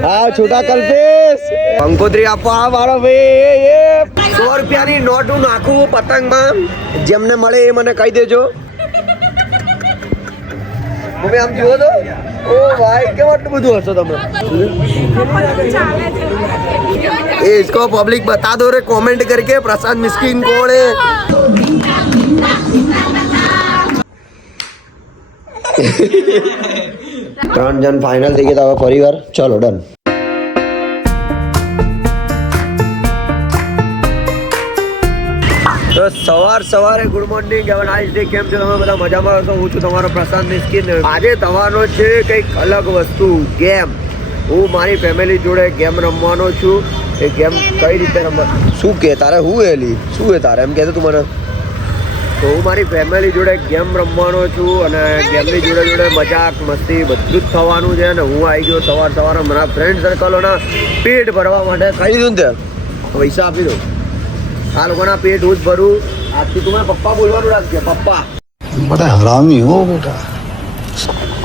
હા છોટા કલ્પેશ કંકોત્રી આપવા વાળો ભાઈ 100 રૂપિયાની નોટ હું નાખું પતંગમાં જેમને મળે એ મને કહી દેજો તમે આમ જુઓ તો ઓ ભાઈ કેમ આટલું બધું હશો તમે એ इसको पब्लिक बता दो रे कमेंट करके प्रशांत मिस्किन कौन है ત્રણ જણ ફાઇનલ થઈ ગયા હવે પરિવાર ચલો ડન તો સવારે good morning have a nice day કેમ છો તમે બધા મજામાં હશો હું છું તમારો પ્રશાંત મિસ્કિન આજે તમારો છે કંઈક અલગ વસ્તુ ગેમ હું મારી ફેમિલી જોડે ગેમ રમવાનો છું એ ગેમ કઈ રીતે રમવા શું કે તારે હું એલી શું હે તારે એમ કહેતો તું મને તો હું મારી ફેમિલી જોડે ગેમ રમવાનો છું અને ગેમની જોડે મજાક મસ્તી બધું જ થવાનું છે અને હું આવી ગયો સવારે મારા ફ્રેન્ડ સર્કલોના પેટ ભરવા માટે કહી દીધું ને પૈસા આપી દો આ લોકોના પેટ હું જ ભરું આજથી તું મને પપ્પા બોલવાનું રાખજે પપ્પા બટા હરામી હો બેટા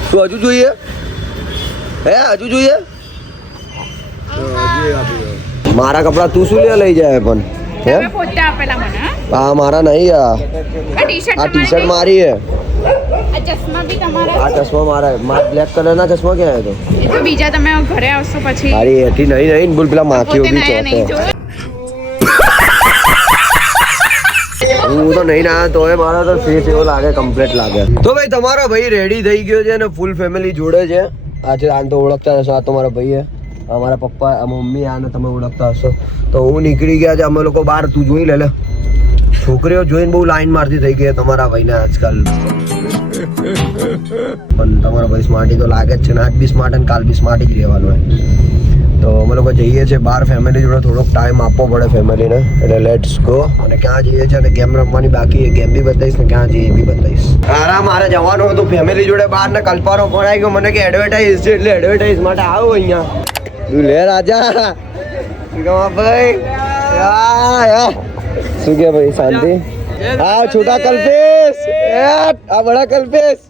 શું હજુ જોઈએ હજુ જોઈએ મારા કપડા તું શું લઈ જાય પણ હા મારા નહીં આ ટી શર્ટ મારી હે આ ચશ્મા મારા બ્લેક કલર ના ચશ્મા ક્યાં હતો એ તો બીજા તમે ઘરે આવશો પછી અરે એથી નહીં બોલ પેલા માખીઓ બી ચોટે હું તો નહીં ના તો મારા તો ફેસ એવો લાગે કમ્પ્લીટ લાગે તો ભાઈ તમારો ભાઈ રેડી થઈ ગયો છે અને ફૂલ ફેમિલી જોડે છે આજે આને તો ઓળખતા હશો આ તો મારા ભાઈ હે અમારા પપ્પા મમ્મી આને તમે ઓળખતા હશો તો હું નીકળી ગયા છે અમે લોકો બહાર તું જોઈ લે છોકરીઓ જોઈને બહુ લાઈન મારતી થઈ ગઈ તમારા ભાઈને આજકાલ પણ તમારો ભાઈ સ્માર્ટી તો લાગે જ છે ને આજ બી સ્માર્ટ અને કાલ બી સ્માર્ટ જ રહેવાનું હોય તો અમે લોકો જઈએ છીએ બહાર ફેમિલી જોડે થોડોક ટાઈમ આપવો પડે ફેમિલીને એટલે લેટ્સ ગો અને ક્યાં જઈએ છીએ અને ગેમ રમવાની બાકી એ ગેમ બી બતાવીશ ને ક્યાં જઈએ એ બી બતાવીશ આરામ મારે જવાનું હતું ફેમિલી જોડે બહાર ને કલ્પાનો ફોન આવી ગયો મને કે એડવર્ટાઈઝ છે એટલે એડવર્ટાઈઝ માટે આવો અહીંયા તું લે રાજા ભાઈ શું કે ભાઈ શાંતિ હા છોટા કલ્પેશ આ બડા કલ્પેશ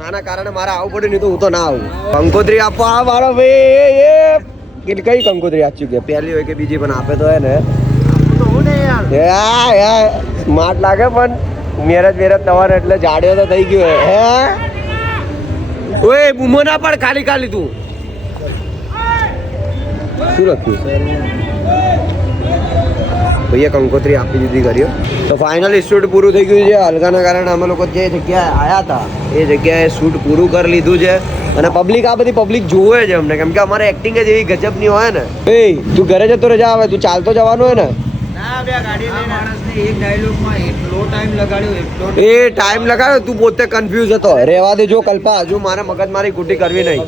આના કારણે મારે આવવું પડે નહીં તો હું તો ના આવું કંકોત્રી આપવા વાળો ભાઈ કઈ કંકોત્રી આપી કે પહેલી હોય કે બીજી પણ આપે તો હે ને સ્માર્ટ લાગે પણ મેરેજ તમારે એટલે જાડ્યો તો થઈ ગયો હે ઓય બૂમો ના પડ ખાલી તું શું લખ્યું ભૈયા કંકોત્રી આપી દીધી કર્યો તો ફાઇનલી શૂટ પૂરું થઈ ગયું છે હલકાના કારણે અમે લોકો જે જગ્યાએ આવ્યા હતા એ જગ્યાએ શૂટ પૂરું કરી લીધું છે અને પબ્લિક આ બધી પબ્લિક જોવે છે અમને કેમ કે અમારે એક્ટિંગ જ એવી ગજબની હોય ને એ તું ઘરે જતો રજા આવે તું ચાલતો જવાનું હોય ને એ ટાઈમ લગાડ્યો તું પોતે કન્ફ્યુઝ હતો રેવા દે જો કલ્પા હજુ મારે મગજમારી કુટી કરવી નહીં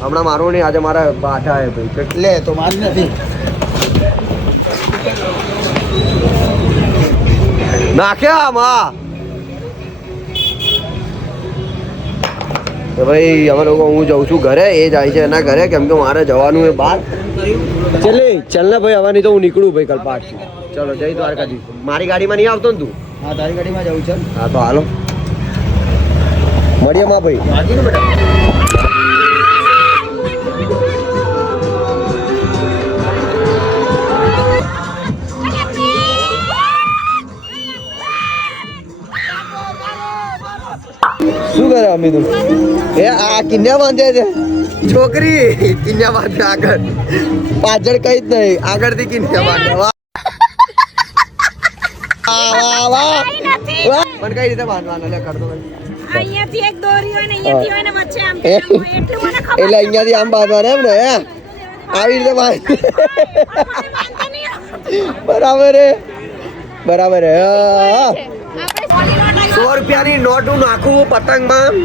હમણાં મારું નહીં આજે મારા બાઠા હે ભાઈ લે તો માર નથી નાખ્યા આમાં તો ભાઈ અમે લોકો હું જાઉં છું ઘરે એ જાય છે એના ઘરે કેમ કે મારે જવાનું એ બહાર ચાલ ને ભાઈ હવાની તો હું નીકળું ભાઈ કલ્પાટથી ચલો જય દ્વારકાધીશ મારી ગાડીમાં નહીં આવતો ને તું હા તારી ગાડીમાં જવું છે હા તો હાલો મળીએ માં ભાઈ શું કરે અમી તું એ આ કિન્યા બાંધે છે છોકરી કિન્યા બાંધે આગળ પાછળ કઈ જ નહીં આગળથી કિન્યા બાંધે પણ કઈ રીતે બાંધવાના લે કરતો અહીંયાથી એક દોરી હોય ને અહીંયાથી હોય ને વચ્ચે આમ એટલું મને ખબર એટલે અહીંયાથી આમ બાંધવાના એમ ને આવી રીતે બાંધ બરાબર હે 100 રૂપિયાની નોટ હું નાખું પતંગમાં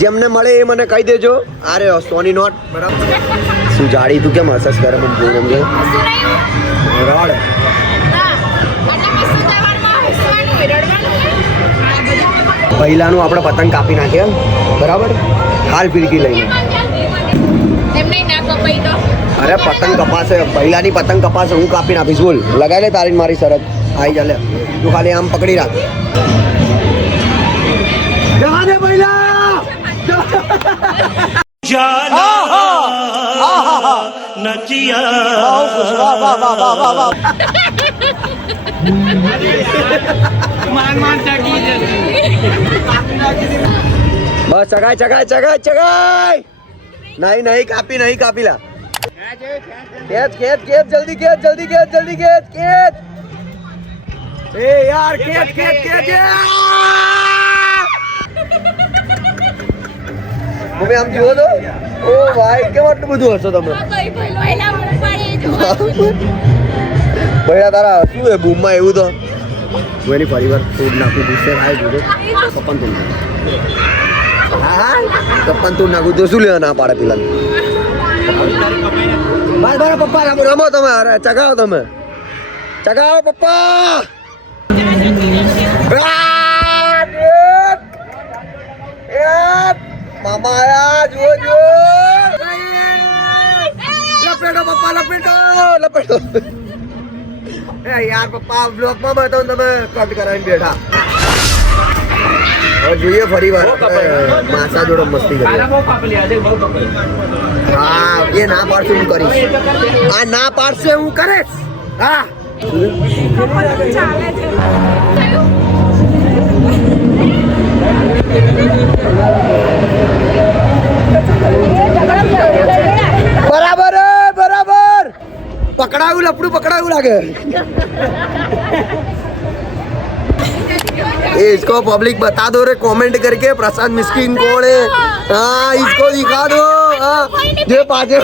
જેમને મળે એ મને કહી દેજો અરે 100 ની નોટ બરાબર શું જાડી તું કેમ હસસ કરે મને જોઈ એમ કે રડ પહેલાનું આપણે પતંગ કાપી નાખીએ બરાબર હાલ ફિરકી લઈને અરે પતંગ કપાશે પહેલાની પતંગ કપાશે હું કાપી નાખીશ બોલ લગાવી લે તારી મારી શરત આવી ચાલે તું ખાલી આમ પકડી રાખ જવા દે પહેલા બસ ચગાય ચગાય ચગાય ચગાય નહીં નહીં કાપી નહીં કાપી લા ખેંચ ખેંચ ખેંચ જલ્દી ખેંચ જલ્દી ખેંચ જલ્દી ખેંચ ખેંચ એ યાર ખેંચ ખેંચ ખેંચ મમ્મી આમ જુઓ તો ઓ ભાઈ કેમ આટલું બધું હશો તમે ભૈયા તારા શું હે બૂમમાં એવું તો હું એની ફરી વાર તોડ નાખું ગુસ્સે થાય જોડે પપ્પાને તોડ હા પપ્પાને તોડ નાખું તો શું લેવા ના પાડે પેલા ભાઈ મારા પપ્પા રમો તમે અરે ચગાવો તમે ચગાવો પપ્પા મામા આયા જુઓ જુઓ લપેટો પપ્પા લપેટો લપેટો યાર પપ્પા બ્લોગમાં બતાવો તમે કટ કરાવીને બેઠા હવે જોઈએ ફરી વાર માસા જોડે મસ્તી કરીએ હા એ ના પાડશે હું કરીશ આ ના પાડશે હું કરીશ હા બરાબર બરાબર પકડાયું લપડું પકડાયું લાગે इसको पब्लिक बता दो रे कमेंट करके प्रशांत मिस्किन कौन है हाँ इसको दिखा दो हाँ ये पाछे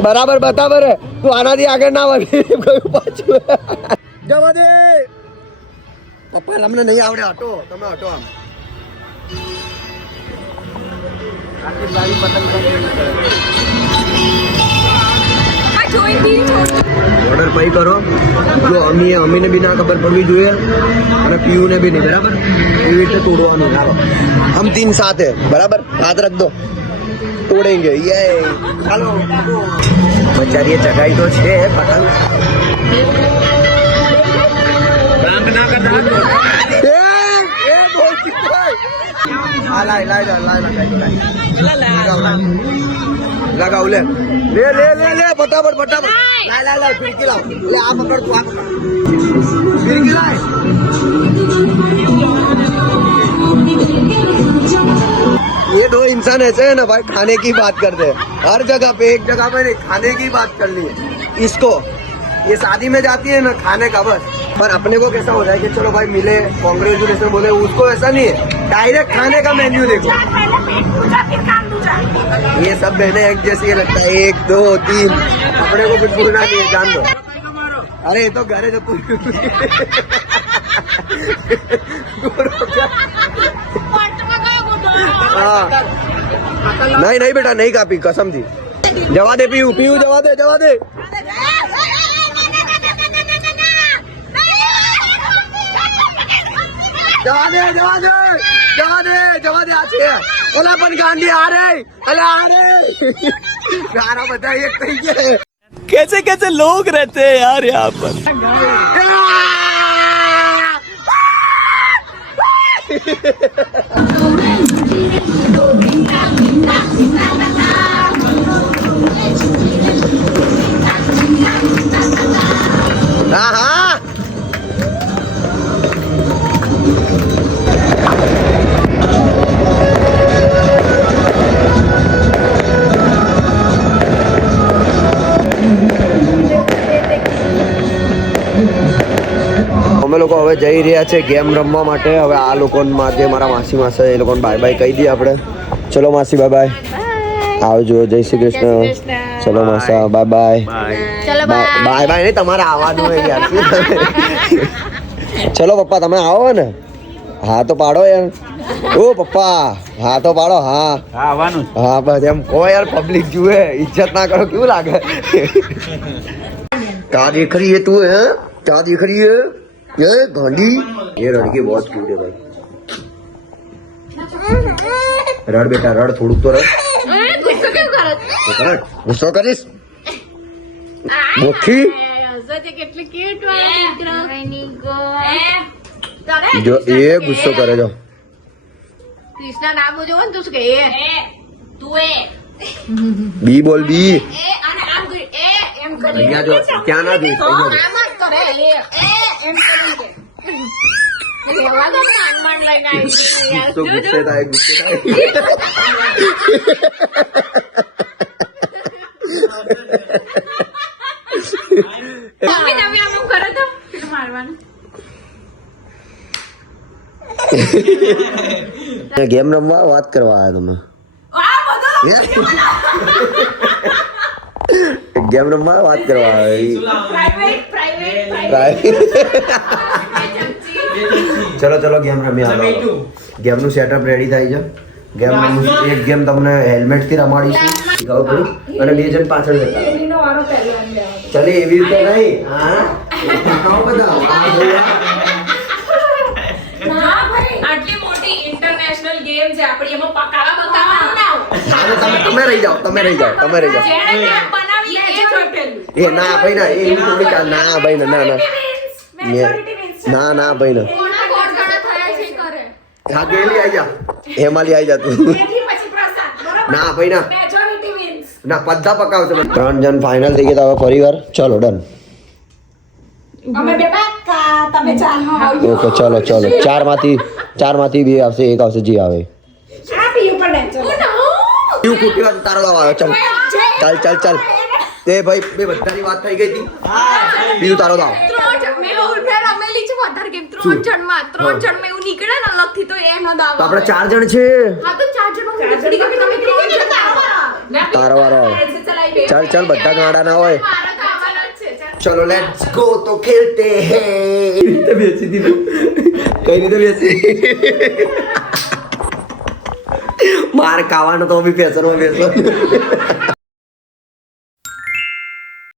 बराबर बराबर तू आना दी आगे ना वगे पाछू जवा दे पप्पा हमने नहीं आवड़े हटो તમે હટો આમ આખી ગાડી પતંગ ऑर्डर पई करो जो अमी ने भी ना खबर पड़वी જોઈએ અને પીયુ ને भी नहीं बराबर એવી રીતે તોડવાનું ચાલો हम तीन साथ है बराबर हाथ रख दो तोड़ेंगे ये चलो बचारिए चगाई तो छे पतंग रंग ना कर ए बोलती है लाई लाई लाई लगाओ ले ले ले ले ले फटाफट फटाफट लाई लाई लाई फिरकी लाओ ले आप पकड़ तू आप फिरकी लाए ये दो इंसान ऐसे है ना भाई खाने की बात करते हैं हर जगह पे एक जगह पे नहीं खाने की बात कर ली इसको ये शादी में जाती है ना खाने का बस पर अपने को कैसा हो रहा है कि चलो भाई मिले कांग्रेचुलेशन बोले उसको ऐसा नहीं है डायरेक्ट खाने का मेन्यू देखो ये सब बहने एक जैसी लगता है 1 2 3 अपने को कुछ भूलना नहीं है जान दो अरे ये तो घर है जो नहीं नहीं बेटा नहीं कापी कसम थी जवा दे पीयू पीयू जवा दे जवा दे जवा दे जवा दे जवा दे जवा दे आछे ओला पण गांडी आ रे अले आ रे गाना बताइए कहिए कैसे कैसे लोग रहते हैं यार यहाँ पर हाँ हाँ અમે લોકો હવે જઈ રહ્યા છે ગેમ રમવા માટે હવે આ લોકોમાં જે મારા માસી માસા એ લોકોને બાય બાય કહી દઈએ આપણે ચલો માસી બાય બાય આવજો જય શ્રી કૃષ્ણ ચલો માસા બાય બાય બાય બાય નહીં તમારે આવવાનું હોય યાર ચલો પપ્પા તમે આવો ને હા તો પાડો યાર ઓ પપ્પા હા તો પાડો હા આવવાનું હા બસ એમ કહો યાર પબ્લિક જુએ ઇજ્જત ના કરો કેવું લાગે क्या देख रही है तू है क्या देख रही है ये गांडी ये लड़की बहुत क्यूट है भाई रड़ बेटा रड़ थोड़ુંક તો રડ ગુસ્સો કરીશ મોખી જો એ ગુસ્સો કરે જો ક્રિષ્ના નામ જોવો ને તો શું કે એ તું એ બી બોલ બી અને આમ તું એ એમ કરી અહીંયા જો ક્યાં ના જોઈશ અહીંયા આમ જ કરે એ એમ કરી કે રેવા દો ને અનમાન લઈને આવી યાર તો ગુસ્સે થાય મમ્મી તમે આમ કરો તો પેલું મારવાનું ગેમ રમવા વાત કરવા આવ્યા તમે ગેમ રમવા વાત કરવા ચલો ચલો ગેમ રમી ગેમ નું સેટઅપ રેડી થાય છે ગેમ એક ગેમ તમને હેલ્મેટ થી રમાડીશું ખબર પડી અને બે જણ પાછળ જતા ચાલે એવી રીતે નહીં હા બધા આટલી મોટી ઇન્ટરનેશનલ ગેમ છે આપણી એમાં પકાવા તમે રહી જાઓ તમે રહી જાઓ તમે રહી જાઓ જેણે ગેમ બનાવી એ જ હોટેલ એ ના ભાઈ ના એ થોડી ના ભાઈ ના ના ના ના ભાઈ ના કોના કોટ ગણા થયા છે કરે હા ગેલી આઈ જા હેમાલી આઈ જા તું ના ભાઈ ના ના બધા પકાવશે 3 જણ ફાઇનલ થઈ ગયા હવે પરિવાર ચલો ડન અમે બે પાક્કા તમે ચાલો આવજો ઓકે ચલો ચલો ચાર માંથી બે આવશે એક આવશે જે આવે આ પીયું પડે ચલો તું કુટી વાત તારો દાવ આવ્યો ચાલ ચાલ ચાલ ચાલ તે ભાઈ બે બધાની વાત થઈ ગઈ હતી બીજું તારો દાવ મેં ઉલ્ફે રમેલી છે વધારે ગેમ 3 જણમાં એવું નીકળે ને અલગથી તો એનો દાવ તો આપણે 4 જણ છે હા તો 4 જણો નીકળી ગયો તમે 3 જણ તારો વારો આવે ચાલ ચાલ બધા ગાડા ના હોય મારા તો આવવાના જ છે ચાલ ચલો લેટ્સ ગો તો ખેલતે હે રીતે બેસી દીધું કઈ રીતે બેસી માર ખાવાનો તો બી પેસરમાં બેસો